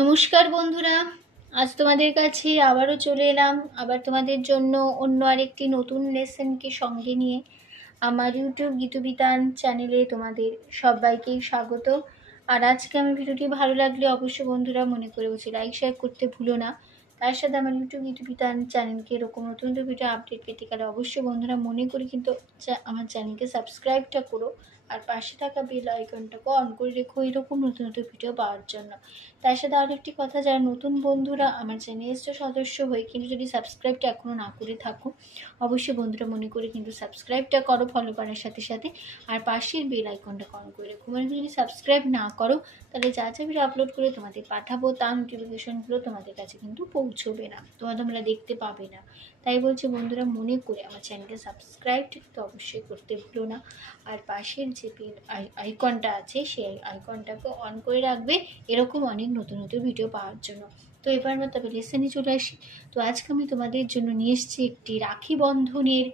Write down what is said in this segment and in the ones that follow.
নমস্কার বন্ধুরা, আজ তোমাদের কাছে আবারও চলে এলাম আবার তোমাদের জন্য অন্য আরেকটি নতুন লেসনকে সঙ্গে নিয়ে। আমার ইউটিউব গীতবিতান চ্যানেলে তোমাদের সবাইকেই স্বাগত। আর আজকে আমার ভিডিওটি ভালো লাগলে অবশ্যই বন্ধুরা মনে করে বলছি লাইক শেয়ার করতে ভুলো না। তার সাথে আমার ইউটিউব গীতবিতান চ্যানেলকে এরকম নতুন নতুন ভিডিও আপডেট পেতে গেলে অবশ্যই বন্ধুরা মনে করে কিন্তু আমার চ্যানেলকে সাবস্ক্রাইবটা করো আর পাশে থাকা বেল আইকনটাকে অন করে রেখো এরকম নতুন নতুন ভিডিও পাওয়ার জন্য। তার সাথে আরও একটি কথা, যারা নতুন বন্ধুরা আমার চ্যানেলটা সদস্য হয়ে কিন্তু যদি সাবস্ক্রাইবটা এখনও না করে থাকো অবশ্যই বন্ধুরা মনে করে কিন্তু সাবস্ক্রাইবটা করো ফলো করার সাথে সাথে, আর পাশের বেল আইকনটা অন করে রেখো। মানে যদি সাবস্ক্রাইব না করো তাহলে যা যা ভিডিও আপলোড করে তোমাদের পাঠাবো তার নোটিফিকেশনগুলো তোমাদের কাছে কিন্তু পৌঁছবে না, তোমরা দেখতে পাবে না। তাই বলছি বন্ধুরা মনে করে আমার চ্যানেলকে সাবস্ক্রাইব তো অবশ্যই করতে ভুলো না, আর পাশের যে বেল আইকনটা আছে সেই আইকনটাকে অন করে রাখবে এরকম অনেক নতুন নতুন ভিডিও পাওয়ার জন্য। তো এবার আমরা তবে লেসনে চলে আসি। তো আজকে আমি তোমাদের জন্য নিয়ে এসেছি একটি রাখি বন্ধনের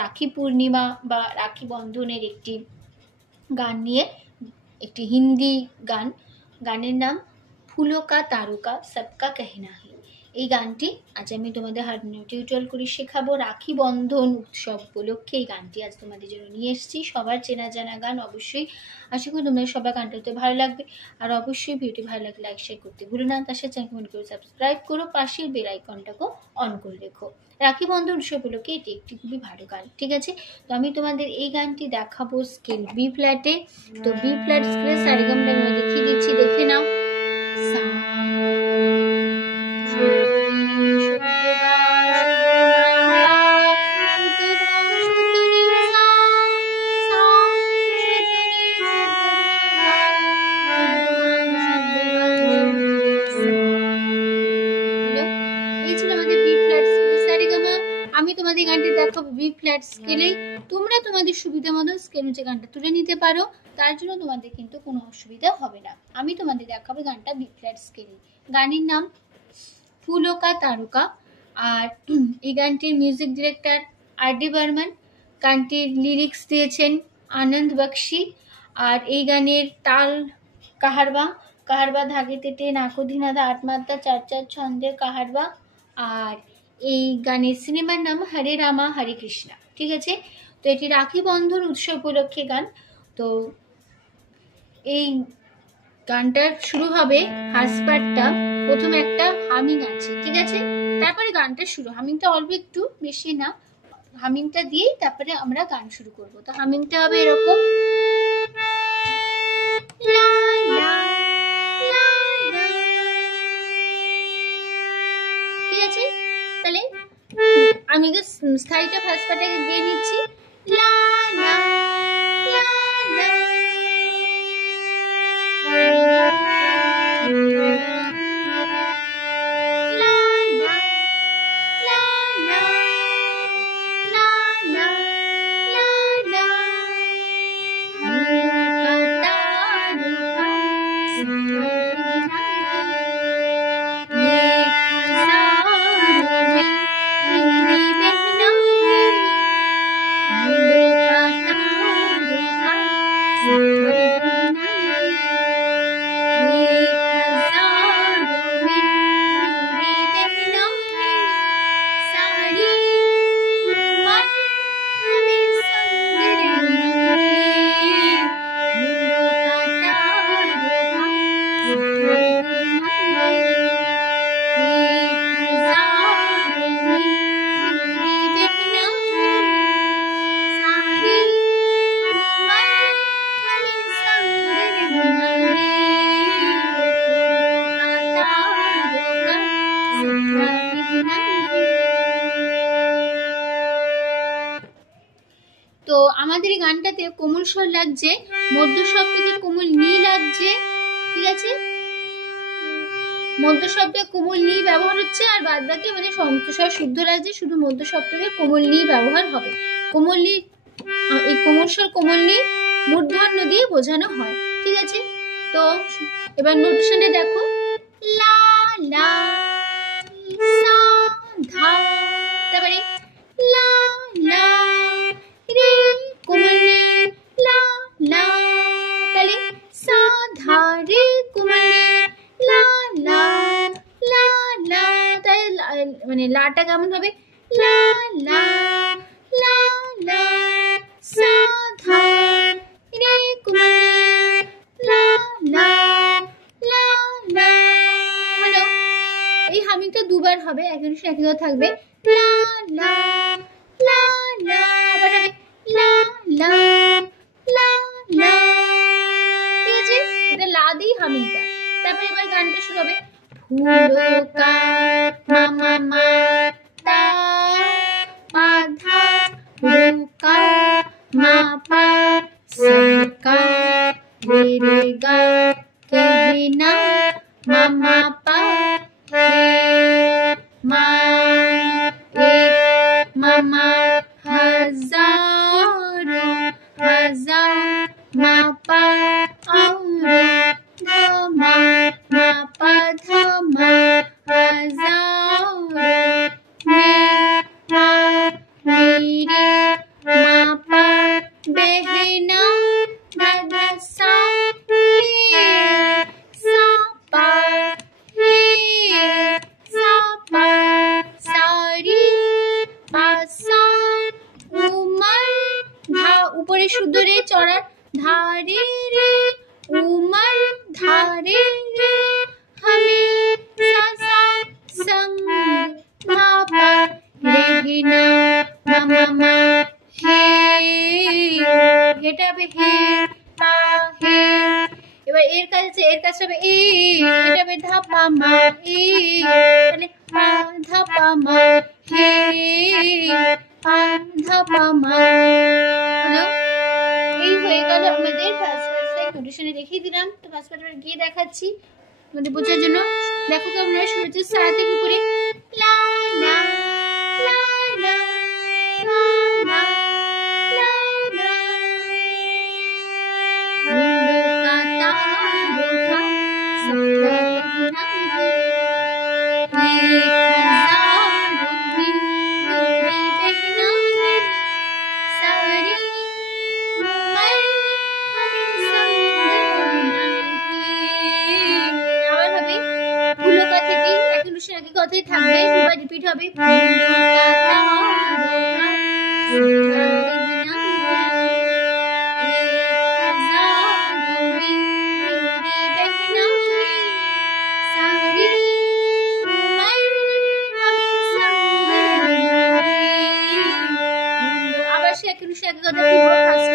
রাখি পূর্ণিমা বা রাখি বন্ধনের একটি গান নিয়ে, একটি হিন্দি গান। গানের নাম ফুলো কা তারকা সবকা कहना है। এই গানটি আজ আমি তোমাদের হারমোনিয়াম টিউটোরিয়াল করে শেখাবো। রাখি বন্ধন উৎসব উপলক্ষে এই গানটি আজ তোমাদের জন্য নিয়ে এসেছি। সবার চেনা জানা গান, অবশ্যই আশা করি তোমাদের সবার গানটাতে ভালো লাগবে। আর অবশ্যই ভিডিওটি ভালো লাগলে লাইক শেয়ার করতে ভুলো না। তার সাথে চ্যানেলকে মনে করে সাবস্ক্রাইব করো, পাশের বেল আইকনটাকেও অন করে রেখো। রাখি বন্ধন উৎসব উপলক্ষে এটি একটি খুবই ভালো গান, ঠিক আছে? তো আমি তোমাদের এই গানটি দেখাবো স্কেল বি ফ্ল্যাটে। তো বি ফ্ল্যাট স্কেলে সারেগামাটা আমি দেখিয়ে দিচ্ছি, দেখে নাও। আমি তোমাদের গানটি দেখাবো বি ফ্ল্যাট স্কেলে। তোমরা তোমাদের সুবিধা মতো স্কেল অনুযায়ী গানটা তুলে নিতে পারো, তার জন্য তোমাদের কিন্তু কোনো অসুবিধা হবে না। আমি তোমাদের দেখাবো গানটা বি ফ্ল্যাট স্কেলে। গানের নাম ফুলো কা তারকা। আর এই গানটির মিউজিক ডিরেক্টর আর.ডি. বর্মন। গানটির লিরিক্স দিয়েছেন আনন্দ বক্সি। আর এই গানের তাল কাহারবা, কাহারবা ধাগে তেটে নাকোধিনাদা আটমাত্রা চার চার ছন্দের কাহারবা। আর এই গানের সিনেমার নাম হরে রামা হরে কৃষ্ণা, ঠিক আছে? তো এটি রাখি বন্ধন উৎসব উপলক্ষে গান। তো এই গানটার শুরু হবে ফার্স্ট পার্টটা, প্রথমে একটা হামিং আছে, ঠিক আছে? তারপরে গানটা শুরু, হামিংটা অল্প একটু, বেশি না, হামিংটা দিয়েই তারপরে আমরা গান শুরু করব। তো হামিংটা হবে এরকম, ঠিক আছে? তাহলে আমি স্থায়ীটা ফার্স্ট পার্টটাকে গিয়ে নিচ্ছি, লা লা লা লা। তো আমাদের এই গানটাতে কোমল স্বর লাগছে, মধ্য শব্দকে কোমল নি লাগছে, ঠিক আছে? মধ্য শব্দে কোমল নি ব্যবহার হচ্ছে, আর বাদ বাকি মানে সমস্ত স্বর শুদ্ধ লাগছে, শুধু মধ্য শব্দকে কোমল নি ব্যবহার হবে। কোমল নি, এই কোমল স্বর কোমল নি মূর্ধন্য দিয়ে বোঝানো হয়, ঠিক আছে? তো এবার নোটেশনটা দেখো, লা লা সা ধা, তারপরে লা লা রে কোমল নি লা লা, তাহলে সা ধা রে কোমল নি লা লা। মানে লাটা কেমন হবে, লা লা লা লা সা ধা রে কোমল লা লা লা লা। হলো, এই হামিংটা দুবার হবে, একই একই থাকবে, লা লা লা লা, আবার হবে লা লা লা লা। ঠিক আছে, এটা লা দিই হামিংটা। তারপর এবার গানটা শুরু হবে, ফুলকা মা মা মা তা পা ধা রুকা মা পা सबका रे रे गा कहना मा मा पा हे मा एक मा हजारों हजार मा पा और धा मा पा धा मा हजारों मेरा मेरे मा पा बहना दादा सा हे सा पा हे सा पा सारी पासा उमर धा ऊपरे शुद्ध रे चौड़ा धारे रे उमर धारे रे हमें सा सा संग धा पा रहना मा मा হে, এটা হবে হে পা হে। এবার এর কাছে হবে এ, এটা হবে ধাপা মা এ, তাহলে পা ধাপা মা হে পা ধাপা মা। হলো, এই হয়ে গেল আমাদের ফার্স্ট ভার্সটা। নোটেশনে দেখিয়ে দিলাম, তো ফার্স্ট ভার্সটা গিয়ে দেখাচ্ছি তোমাদের বোঝার জন্য। দেখো তোমরা শুরুতে সা থেকে উপরে লা লা লা লা লা কথাই থাকবে, দুবার রিপিট হবে, আবার সে একই কথা ফিরবো ফার্স্ট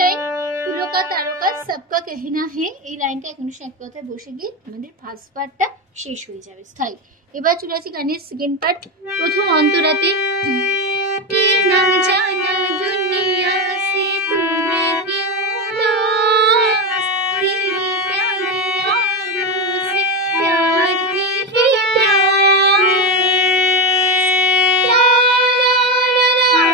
লাইন, सबका कहना है, এই লাইনটা এখন এক কথায় বসে গিয়ে আমাদের ফার্স্ট পার্টটা শেষ হয়ে যাবে স্থায়ী। এবার চলে আসি গানের সেকেন্ড পার্ট। প্রথম অন্তরাতে না জানা দুনিয়া সে তুমি क्यों दास, तेरी प्यारी आँखों से प्यार की है प्यास, ला ला ला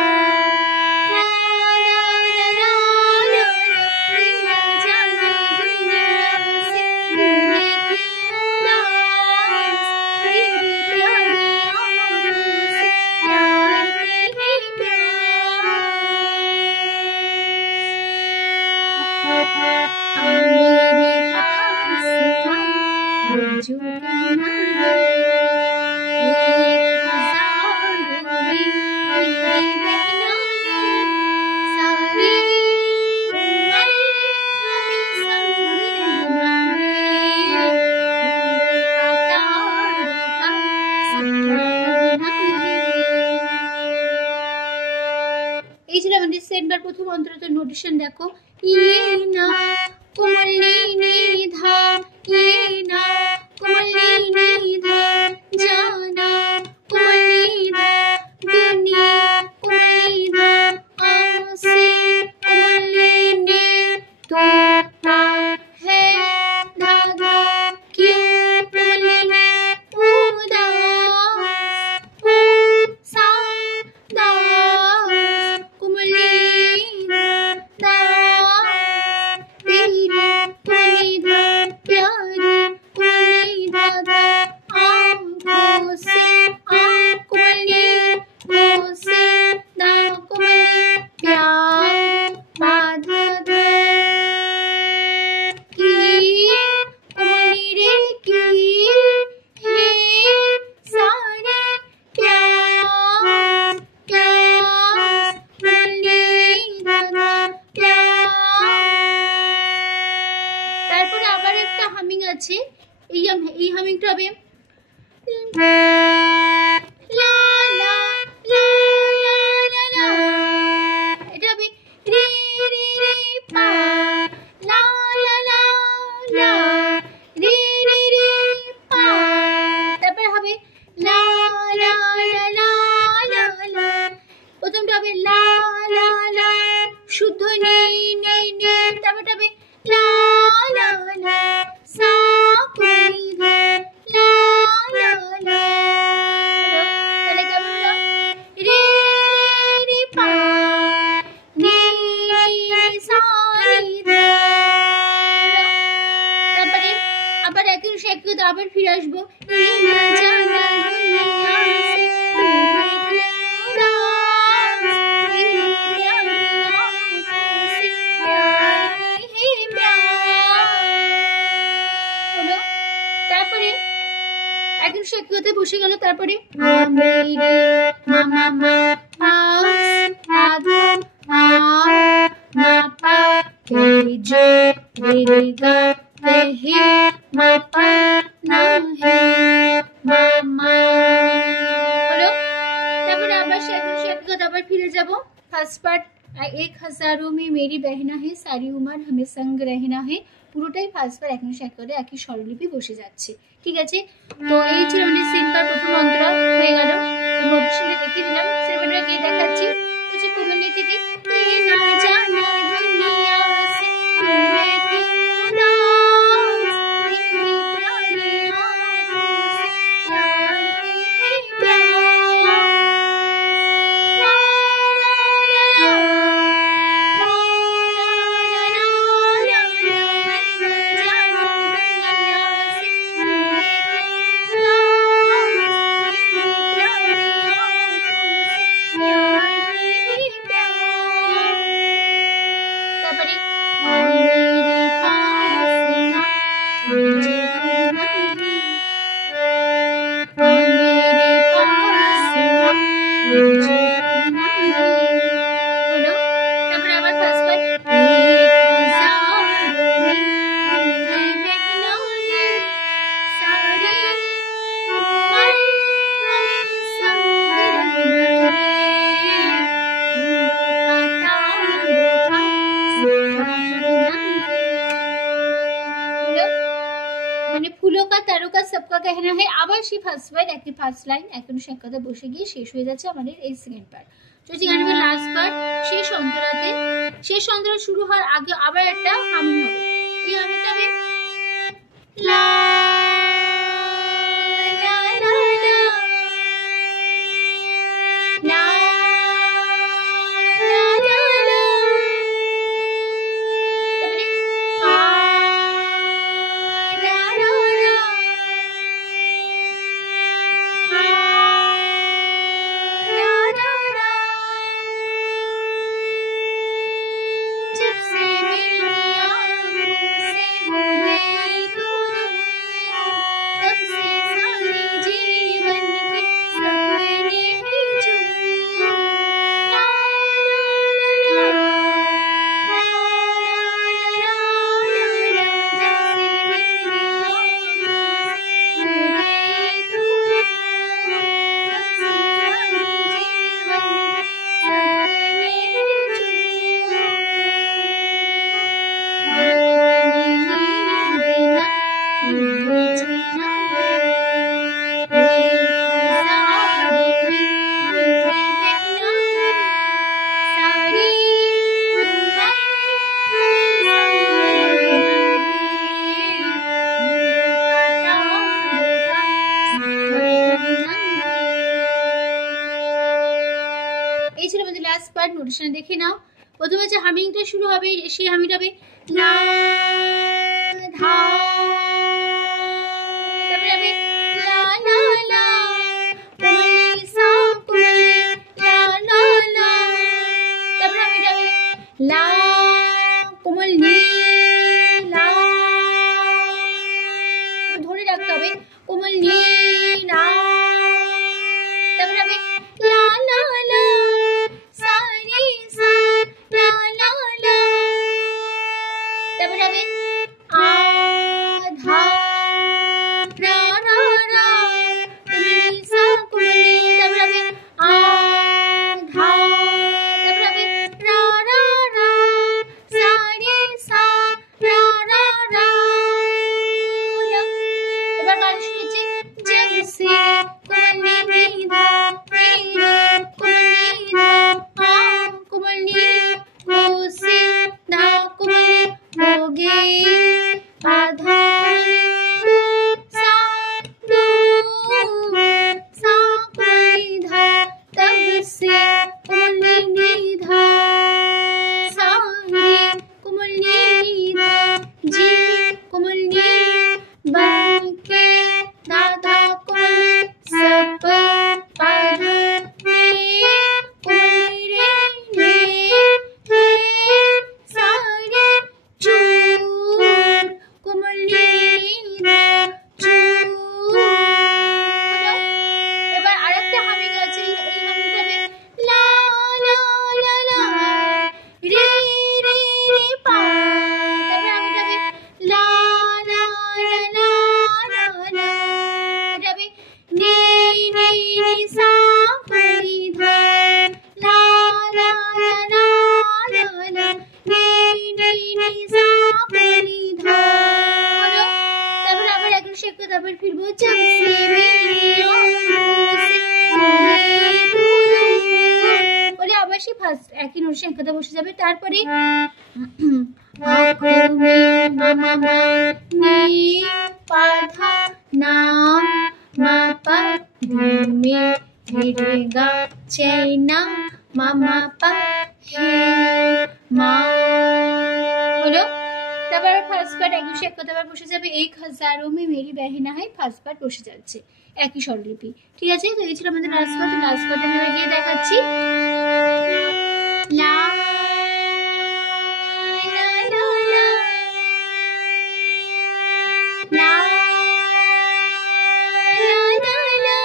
প্রথম অন্তরাতে নোটেশন দেখো, ইয়ে না কোমলি নিধা ইয়ে না কোমলি নিধা জানা কোমলি নিধা দুনিয়া কোমলি নিধা आसे कोमली ने तो है धागा क्यों कोमली ने उदास सा दास कोमली प्यारी कोमली दादा आँखों से বসে গেল। তারপরে আমি রে মা মা মা পা ধা ধা মা পা রে জো রে রে গা রে হে মা পা না হে মা মা হলো। তারপরে আবার সাথে আবার ফিরে যাব। ফার্স্ট পার্ট 1000 में मेरी बहना है सारी उम्र हमें संग रहना है, পুরোটাই ফার্স্ট পার্ট একই সাথে করে একই স্বরলিপি বসে যাচ্ছে। ঠিক আছে, তো এই ছিল আমাদের সিম্পল প্রথম অন্তরা হয়ে গেল। নোটেশনে দেখিয়ে দিলাম, সেভেনটা গিয়ে দেখাচ্ছি। কিছু কমে লিখে দিই, ये ना जाने दुनिया से मैं क्यों नाज, तेरी प्यारी आँखों से प्यार है प्यार। सबका कहना है আবার সেই ফার্স্ট পার্ট একই ফার্স্ট লাইন এখন সংখ্যাটা বসে গিয়ে শেষ হয়ে যাচ্ছে আমাদের এই সেকেন্ড পার্ট। যদি গানের লাস্ট পার্ট শেষ অন্তরা শুরু হওয়ার আগে আবার একটা হামিং হবে। এই হামিংটা হবে লা লা লা লা নোটেশনে দেখে নাও। প্রথমে যে হামিংটা শুরু হবে সেই হামিংটা হবে লা ধা, তারপরে হবে লা লা লা কোমল সা কোমল লা লা লা, তারপরে হামিংটা হবে লা কোমল নি লা, ধরে রাখতে হবে কোমল নি না, তারপরে হবে লা লা লা তারপরে ফার্স্ট একই নোটের সঙ্গে কথা বসে যাবে। তারপরে হলো। তারপর ফার্স্ট পার্ট একই সঙ্গে কথাবার বসে যাবে। এক হাজারোं में मेरी बहन है, ফার্স্ট পার্ট বসে যাচ্ছে একই স্বরলিপি। ঠিক আছে, তো এই ছিল আমাদের লাস্ট পার্ট। লাস্ট পার্টে আমি গিয়ে দেখাচ্ছি। লা লা লা লা লা লা লা লা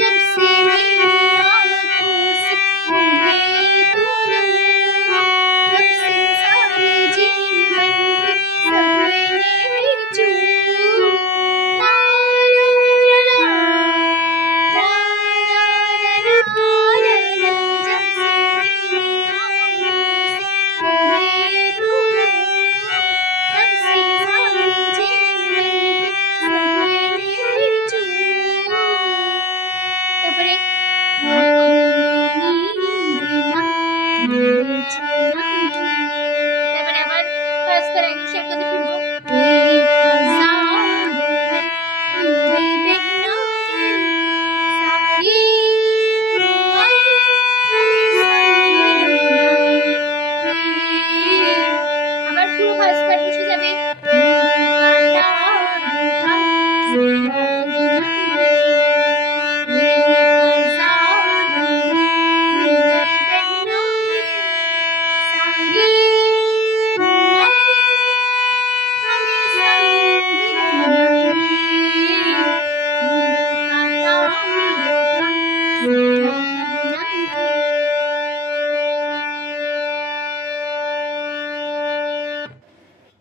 जब से मेरी आँखों से उभरी तू तब से सारे जीवन के सपने चूर। ला ला ला ला ला ला ला, जब से मेरी आँखों से उभरी तू तब से सारे जीवन के सपने चूर। তারপরে আবার ফার্স্ট পার্ট একই সাথে ফিরবো। আবার পুরো ফার্স্ট পার্ট বসে যাবে।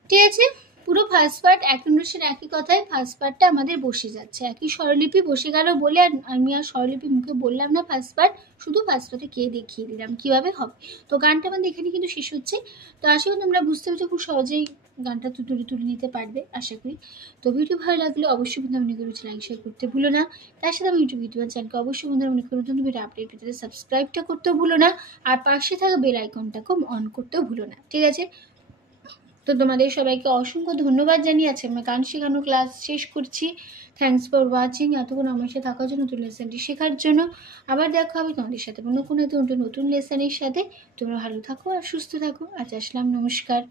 ঠিক আছে, পুরো ফার্স্ট পার্ট একই নোটের একই কথায় ফার্স্ট পার্টটা আমাদের বসে যাচ্ছে। একই স্বরলিপি বসে গেল বলে আর আমি আর স্বরলিপি মুখে বললাম না ফার্স্ট পার্ট, শুধু ফার্স্ট পার্টে কে দেখিয়ে দিলাম কিভাবে হবে। তো গানটা আমাদের এখানে কিন্তু শেষ হচ্ছে। তো আশা করি তোমরা বুঝতে পেরেছো, খুব সহজেই গানটা তুলে নিতে পারবে আশা করি। তো ভিডিও ভালো লাগলে অবশ্যই বন্ধুরা মনে করছি লাইক শেয়ার করতে ভুলো না। তার সাথে আমি ইউটিউব চ্যানেলকে অবশ্যই বন্ধুরা মনে করো নতুন ভিডিও আপডেট পেতে সাবস্ক্রাইবটা করতেও ভুলো না, আর পাশে থাকা বেল আইকনটাকেও অন করতেও ভুলো না। ঠিক আছে, তো তোমাদের সবাইকে অসংখ্য ধন্যবাদ জানিয়ে আছে আমি গান শেখানো ক্লাস শেষ করছি। থ্যাংকস ফর ওয়াচিং, এতক্ষণ আমার সাথে থাকার জন্য, নতুন লেসনটি শেখার জন্য। আবার দেখা হবে তোমাদের সাথে অন্য কোনো নতুন লেসনের সাথে। তোমরা ভালো থাকো আর সুস্থ থাকো। আজ আসলাম, নমস্কার।